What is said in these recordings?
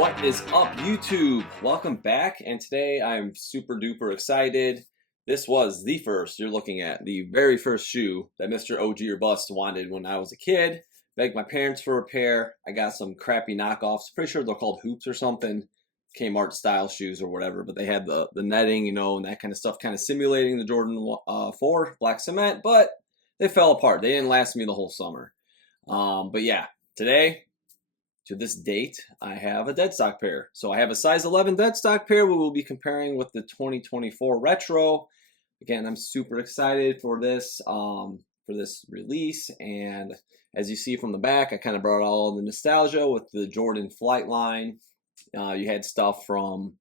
What is up, YouTube? Welcome back, and today I'm super duper excited. This was the first, you're looking at the very first shoe that Mr. OG or Bust wanted when I was a kid. Begged my parents for a pair. I got some crappy knockoffs. Pretty sure they're called Hoops or something. Kmart style shoes or whatever, but they had the netting, and that kind of stuff, kind of simulating the Jordan 4 black cement, but they fell apart. They didn't last me the whole summer. But yeah, today, to this date, I have a dead stock pair. So I have a size 11 dead stock pair we will be comparing with the 2024 retro. Again, I'm super excited for this release, and as you see from the back, I kind of brought all the nostalgia with the Jordan Flight line. You had stuff from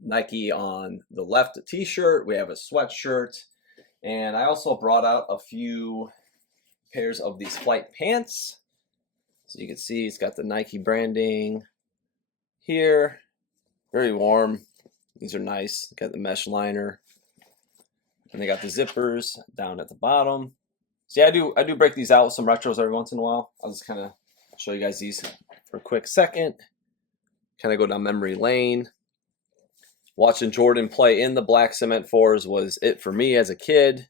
Nike on the left, a t-shirt. We have a sweatshirt, and I also brought out a few pairs of these Flight pants. So you can see it's got the Nike branding here. Very warm. These are nice. Got the mesh liner. And they got the zippers down at the bottom. So yeah, I do break these out with some retros every once in a while. I'll just kind of show you guys these for a quick second. Kind of go down memory lane. Watching Jordan play in the black cement 4s was it for me as a kid.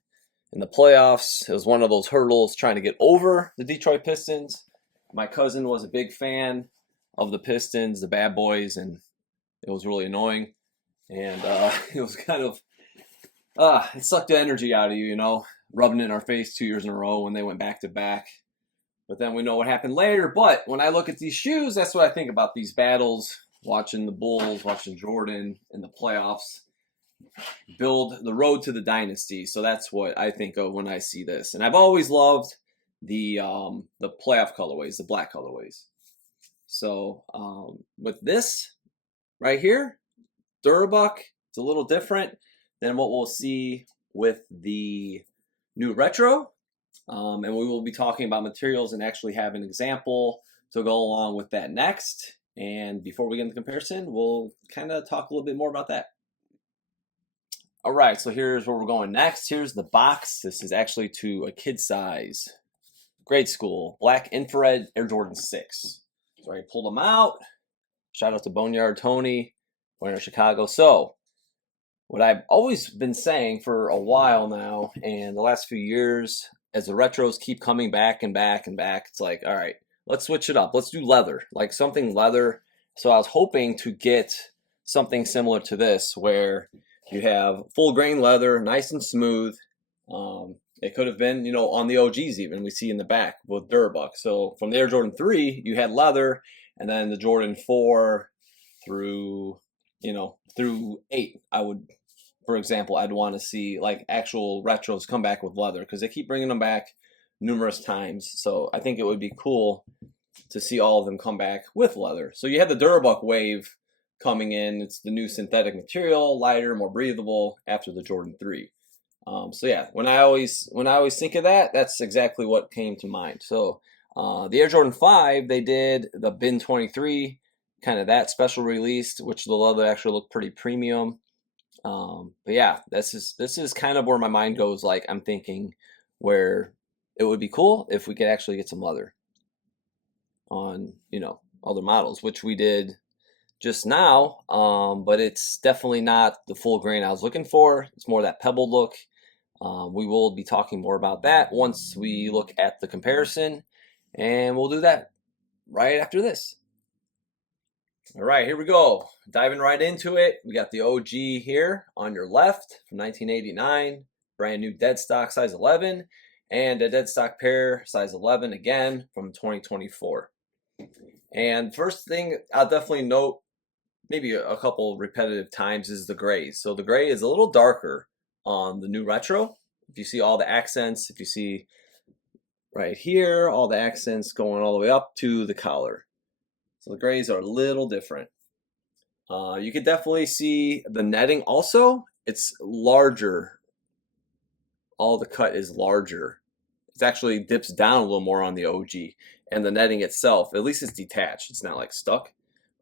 In the playoffs, it was one of those hurdles trying to get over the Detroit Pistons. My cousin was a big fan of the Pistons, the bad boys, and it was really annoying. And it was kind of, it sucked the energy out of you, rubbing it in our face 2 years in a row when they went back to back. But then we know what happened later. But when I look at these shoes, that's what I think about these battles, watching the Bulls, watching Jordan in the playoffs, build the road to the dynasty. So that's what I think of when I see this. And I've always loved the playoff colorways, the black colorways. So with this right here, Durabuck, it's a little different than what we'll see with the new retro. And we will be talking about materials and actually have an example to go along with that next. And before we get into comparison, we'll kind of talk a little bit more about that. All right, so here's where we're going next. Here's the box. This is actually to a kid size. Grade school, black infrared Air Jordan 6. So I pulled them out. Shout out to Boneyard Tony, Winter Chicago. So what I've always been saying for a while now, and the last few years, as the retros keep coming back and back and back, it's like, all right, let's switch it up. Let's do leather, like something leather. So I was hoping to get something similar to this, where you have full grain leather, nice and smooth. It could have been, on the OGs even, we see in the back with Durabuck. So from the Air Jordan 3, you had leather, and then the Jordan 4 through 8, for example, I'd want to see like actual retros come back with leather, because they keep bringing them back numerous times. So I think it would be cool to see all of them come back with leather. So you had the Durabuck wave coming in. It's the new synthetic material, lighter, more breathable after the Jordan 3. So yeah, when I always think of that, that's exactly what came to mind. So the Air Jordan 5, they did the Bin 23, kind of that special release, which the leather actually looked pretty premium. But yeah, this is kind of where my mind goes. Like, I'm thinking where it would be cool if we could actually get some leather on, other models, which we did just now. But it's definitely not the full grain I was looking for. It's more that pebble look. We will be talking more about that once we look at the comparison, and we'll do that right after this. All right, here we go. Diving right into it. We got the OG here on your left from 1989, brand new dead stock size 11, and a dead stock pair size 11 again from 2024. And first thing I'll definitely note, maybe a couple repetitive times, is the grays. So the gray is a little darker on the new retro. If you see all the accents, if you see right here, all the accents going all the way up to the collar. So the grays are a little different. You could definitely see the netting also. It's larger. All the cut is larger. It actually dips down a little more on the OG. And the netting itself, at least it's detached. It's not like stuck.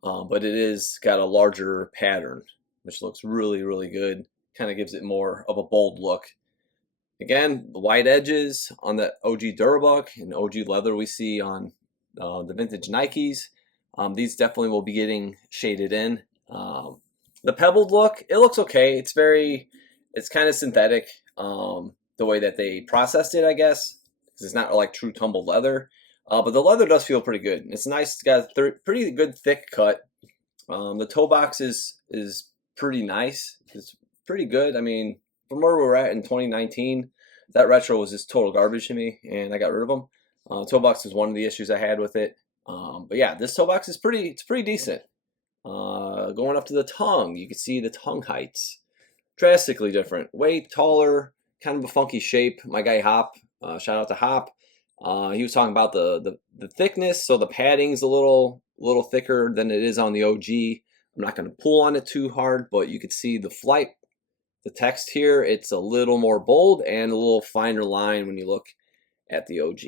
But it is got a larger pattern, which looks really, really good. Kind of gives it more of a bold look. Again, the white edges on the OG Durabuck and OG leather we see on the vintage Nikes. These definitely will be getting shaded in. The pebbled look, it looks okay. It's kind of synthetic, the way that they processed it, I guess, because it's not like true tumbled leather. But the leather does feel pretty good. It's nice. It's got a pretty good thick cut. The toe box is pretty nice. It's pretty good. I mean, from where we were at in 2019, that retro was just total garbage to me, and I got rid of them. Toe box is one of the issues I had with it. But yeah, this toe box is it's pretty decent. Going up to the tongue, you can see the tongue heights drastically different, way taller, kind of a funky shape. My guy Hop, shout out to Hop. He was talking about the thickness, so the padding's a little thicker than it is on the OG. I'm not going to pull on it too hard, but you can see the flight, the text here. It's a little more bold and a little finer line when you look at the OG.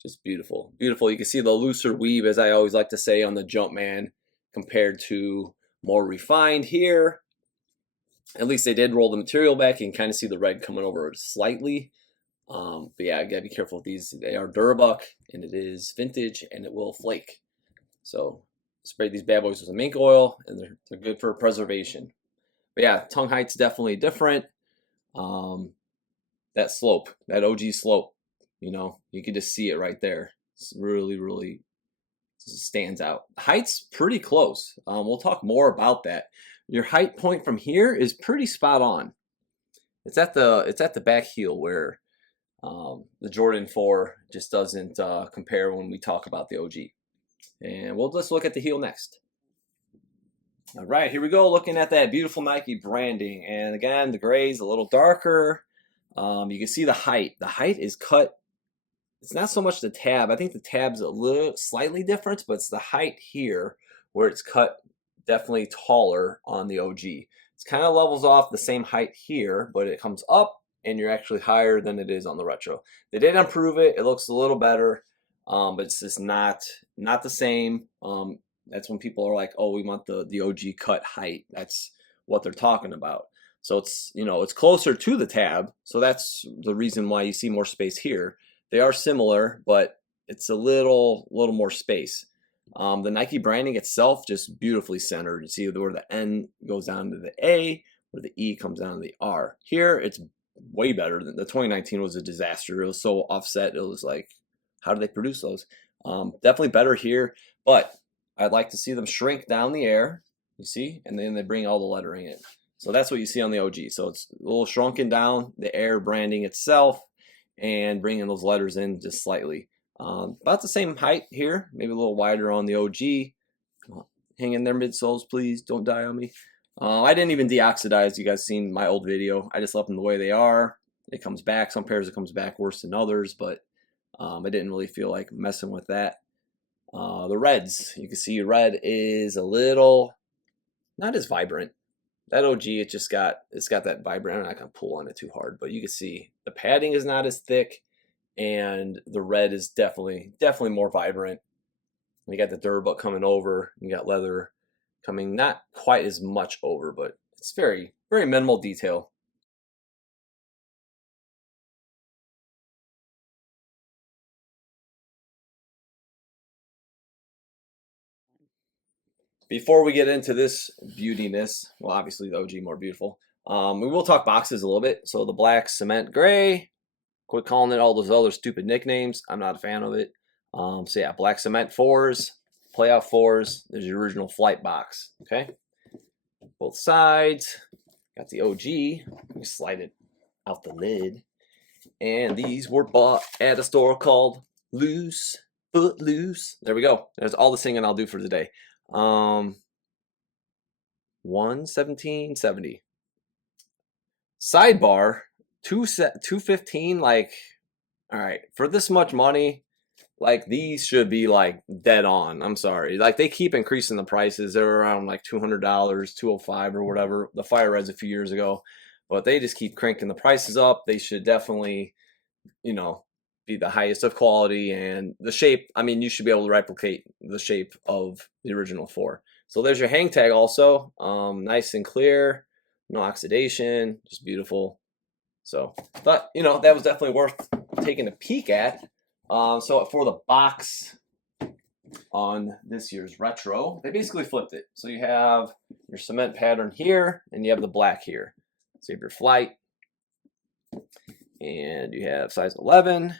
Just beautiful, beautiful. You can see the looser weave, as I always like to say, on the Jumpman compared to more refined here. At least they did roll the material back. You can kind of see the red coming over slightly. But yeah, you gotta be careful with these. They are Durabuck, and it is vintage, and it will flake. So spray these bad boys with some mink oil, and they're good for preservation. But yeah, tongue height's definitely different. That slope, that OG slope, you know, you can just see it right there. It's really stands out. Height's pretty close. We'll talk more about that. Your height point from here is pretty spot on. It's at the back heel where the Jordan 4 just doesn't compare when we talk about the OG. And we'll just look at the heel next. All right, here we go, looking at that beautiful Nike branding. And again, the gray is a little darker. You can see the height. The height is cut. It's not so much the tab. I think the tab's a little slightly different, but it's the height here where it's cut definitely taller on the OG. It's kind of levels off the same height here, but it comes up and you're actually higher than it is on the retro. They did improve it. It looks a little better, but it's just not the same. That's when people are like, oh, we want the OG cut height. That's what they're talking about. So it's, you know, it's closer to the tab. So that's the reason why you see more space here. They are similar, but it's a little more space. The Nike branding itself just beautifully centered. You see where the N goes down to the A, where the E comes down to the R. Here, it's way better. Than the 2019 was a disaster. It was so offset. It was like, how do they produce those? Definitely better here, but I'd like to see them shrink down the air, you see, and then they bring all the lettering in. So that's what you see on the OG. So it's a little shrunken down, the air branding itself, and bringing those letters in just slightly. About the same height here, maybe a little wider on the OG. Hang in there, midsoles, please. Don't die on me. I didn't even deoxidize. You guys seen my old video. I just left them the way they are. It comes back. Some pairs it comes back worse than others, but I didn't really feel like messing with that. The reds, you can see red is a little not as vibrant. That OG, it's got that vibrant. I'm not gonna pull on it too hard, but you can see the padding is not as thick, and the red is definitely more vibrant. You got the Durabuck coming over. You got leather coming not quite as much over, but it's very minimal detail. Before we get into this beautiness, well, obviously the OG more beautiful. We will talk boxes a little bit. So the black cement gray, quit calling it all those other stupid nicknames. I'm not a fan of it. So yeah, black cement 4s, playoff 4s. There's your original flight box. Okay, both sides. Got the OG. We slide it out the lid, and these were bought at a store called Footloose. There we go. There's all the singing I'll do for today. 117.70. Sidebar, 215. Like, all right, for this much money, like these should be like dead on. I'm sorry, like they keep increasing the prices. They're around like $200, $205 or whatever. The Fire Reds a few years ago, but they just keep cranking the prices up. They should definitely, you know, be the highest of quality, and the shape, I mean, you should be able to replicate the shape of the original 4. So there's your hang tag also, nice and clear, no oxidation, just beautiful. So, but you know, that was definitely worth taking a peek at. So for the box, on this year's retro. They basically flipped it. So you have your cement pattern here, and you have the black here. So you have your flight, and you have size 11,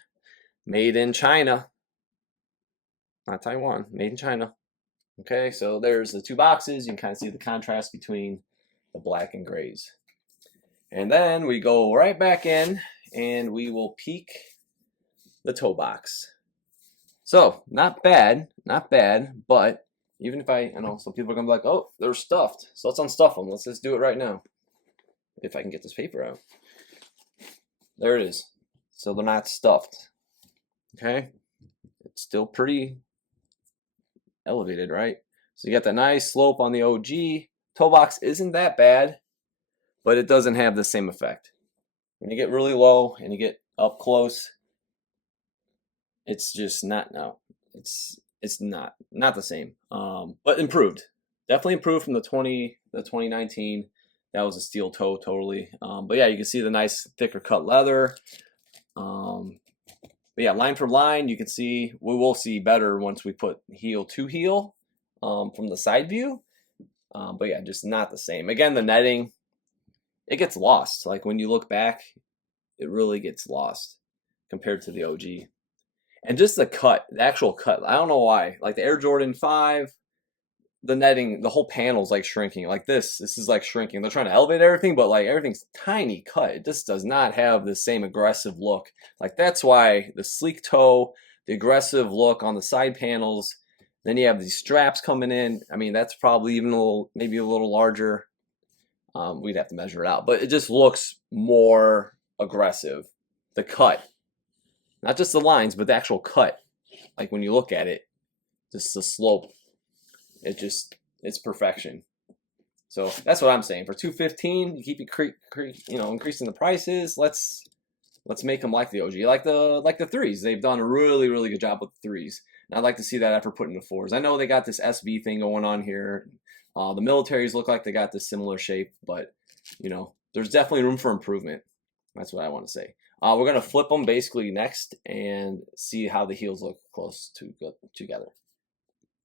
made in China, not Taiwan, made in China. Okay, so there's the two boxes. You can kind of see the contrast between the black and grays. And then we go right back in, and we will peek the toe box. So not bad, but even if I know some people are gonna be like, oh, they're stuffed, so let's unstuff them. Let's just do it right now. If I can get this paper out. There it is. So they're not stuffed. Okay, it's still pretty elevated, right? So you got that nice slope on the OG. Toe box isn't that bad, but it doesn't have the same effect. When you get really low and you get up close, it's just not, no, it's not the same. But improved, definitely improved from the 2019. That was a steel toe totally. But yeah, you can see the nice thicker cut leather. But yeah, line for line, you can see, we will see better once we put heel to heel from the side view. But yeah, just not the same. Again, the netting, it gets lost. Like when you look back, it really gets lost compared to the OG. And just the cut, the actual cut, I don't know why. Like the Air Jordan 5, the netting, the whole panel's like shrinking. Like this is like shrinking. They're trying to elevate everything, but like everything's tiny cut. It just does not have the same aggressive look. Like that's why the sleek toe, the aggressive look on the side panels, then you have these straps coming in. I mean, that's probably even a little, maybe a little larger. We'd have to measure it out, but it just looks more aggressive. The cut, not just the lines, but the actual cut. Like when you look at it, just the slope, it's perfection. So that's what I'm saying. For $215, you keep increasing the prices. Let's make them like the OG, like the threes. They've done a really, really good job with the threes. And I'd like to see that after putting the fours. I know they got this SV thing going on here. The militaries look like they got this similar shape, but there's definitely room for improvement. That's what I want to say. We're gonna flip them basically next and see how the heels look close together.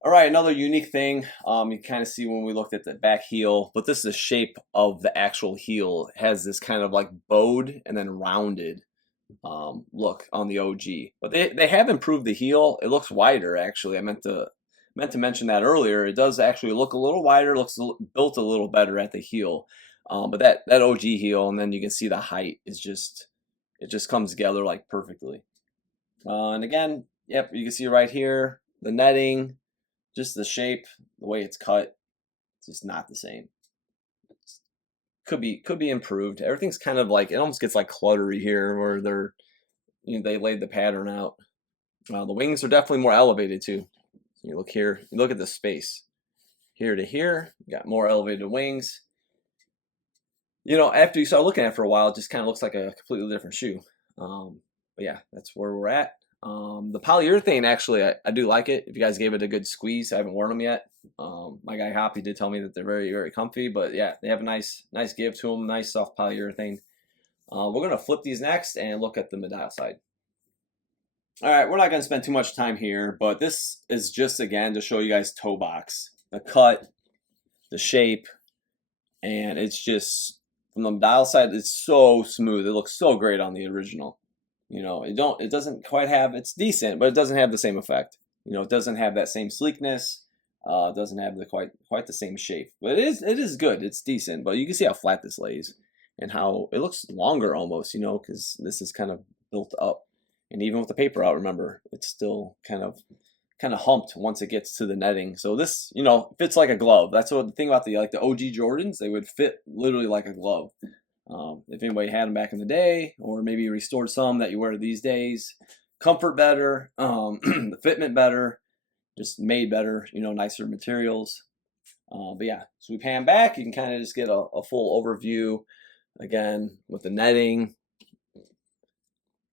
All right, another unique thing you kind of see when we looked at the back heel, but this is the shape of the actual heel. It has this kind of like bowed and then rounded look on the OG. But they have improved the heel. It looks wider actually. I meant to mention that earlier. It does actually look a little wider. Looks built a little better at the heel. But that OG heel, and then you can see the height is just, it just comes together like perfectly. And again, yep, you can see right here the netting. Just the shape, the way it's cut, it's just not the same. Could be improved. Everything's kind of like, it almost gets like cluttery here, where they laid the pattern out. The wings are definitely more elevated too. You look here, you look at the space here to here. You got more elevated wings. After you start looking at it for a while, it just kind of looks like a completely different shoe. But yeah, that's where we're at. The polyurethane, actually, I do like it. If you guys gave it a good squeeze, I haven't worn them yet. My guy Hoppy did tell me that they're very, very comfy, but yeah, they have a nice give to them, nice soft polyurethane. We're going to flip these next and look at the mid-aisle side. All right, we're not going to spend too much time here, but this is just, again, to show you guys toe box. The cut, the shape, and it's just, from the dial side, it's so smooth. It looks so great on the original. It doesn't quite have, it's decent, but it doesn't have the same effect. It doesn't have that same sleekness. It doesn't have the quite the same shape. But it is good. It's decent. But you can see how flat this lays and how it looks longer almost, because this is kind of built up. And even with the paper out, remember, it's still kind of humped once it gets to the netting. So this, fits like a glove. That's what the thing about the OG Jordans, they would fit literally like a glove. If anybody had them back in the day, or maybe restored some that you wear these days, comfort better, the fitment better, just made better, nicer materials. But yeah, so we pan back, you can kind of just get a full overview again with the netting,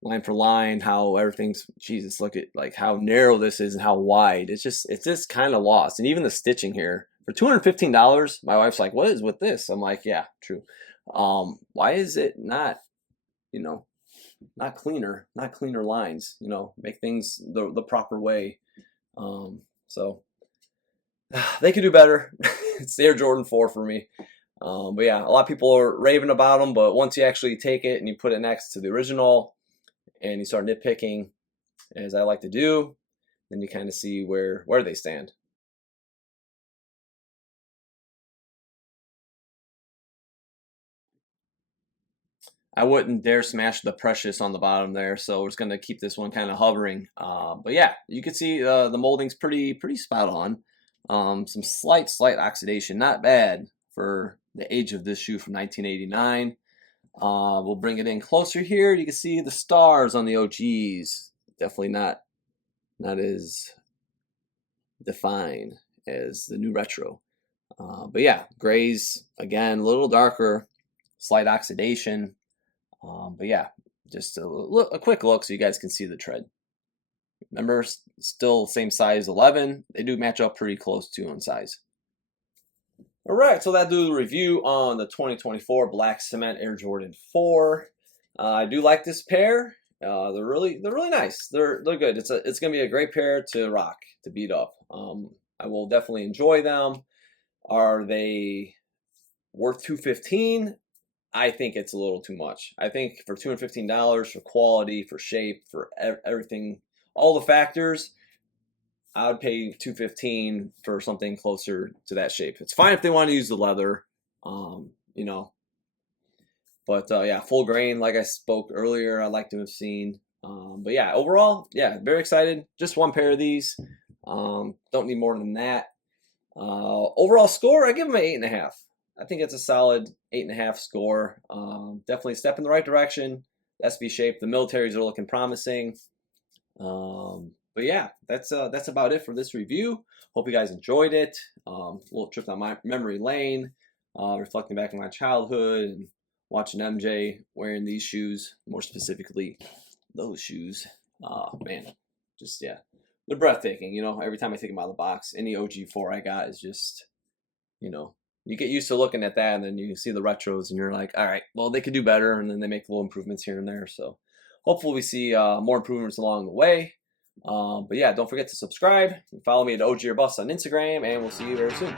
line for line, how everything's, Jesus, look at like how narrow this is and how wide. It's just kind of lost. And even the stitching here for $215, my wife's like, what is with this? I'm like, yeah, true. Why is it not cleaner lines, make things the proper way. So they could do better. It's the Air Jordan 4 for me. But yeah, a lot of people are raving about them, but once you actually take it and you put it next to the original and you start nitpicking, as I like to do, then you kind of see where they stand. I wouldn't dare smash the Precious on the bottom there, so we're just going to keep this one kind of hovering. But yeah, you can see the molding's pretty spot on. Some slight oxidation, not bad for the age of this shoe from 1989. We'll bring it in closer here. You can see the stars on the OGs. Definitely not as defined as the new retro. But yeah, grays again, a little darker, slight oxidation. But yeah, just a quick look so you guys can see the tread. Remember, still same size 11. They do match up pretty close too in size. All right, so that'll do the review on the 2024 Black Cement Air Jordan 4. I do like this pair. They're really nice. They're good. It's gonna be a great pair to rock, to beat up. I will definitely enjoy them. Are they worth $215? I think it's a little too much. I think for $215 for quality, for shape, for everything, all the factors, I would pay $215 for something closer to that shape. It's fine if they want to use the leather, you know. But yeah, full grain, like I spoke earlier, I'd like to have seen. But yeah, overall, yeah, very excited. Just one pair of these. Don't need more than that. Overall score, I give them an 8.5. I think it's a solid 8.5 score. Definitely a step in the right direction. SB shape. The militaries are looking promising. But yeah, that's about it for this review. Hope you guys enjoyed it. A little trip down my memory lane, reflecting back on my childhood and watching MJ wearing these shoes, more specifically those shoes. Man, just yeah, they're breathtaking. You know, every time I take them out of the box, any OG4 I got is just, you know, you get used to looking at that, and then you see the retros, and you're like, all right, well, they could do better, and then they make little improvements here and there. So hopefully we see more improvements along the way. But yeah, don't forget to subscribe. Follow me at OG or Bust on Instagram, and we'll see you very soon.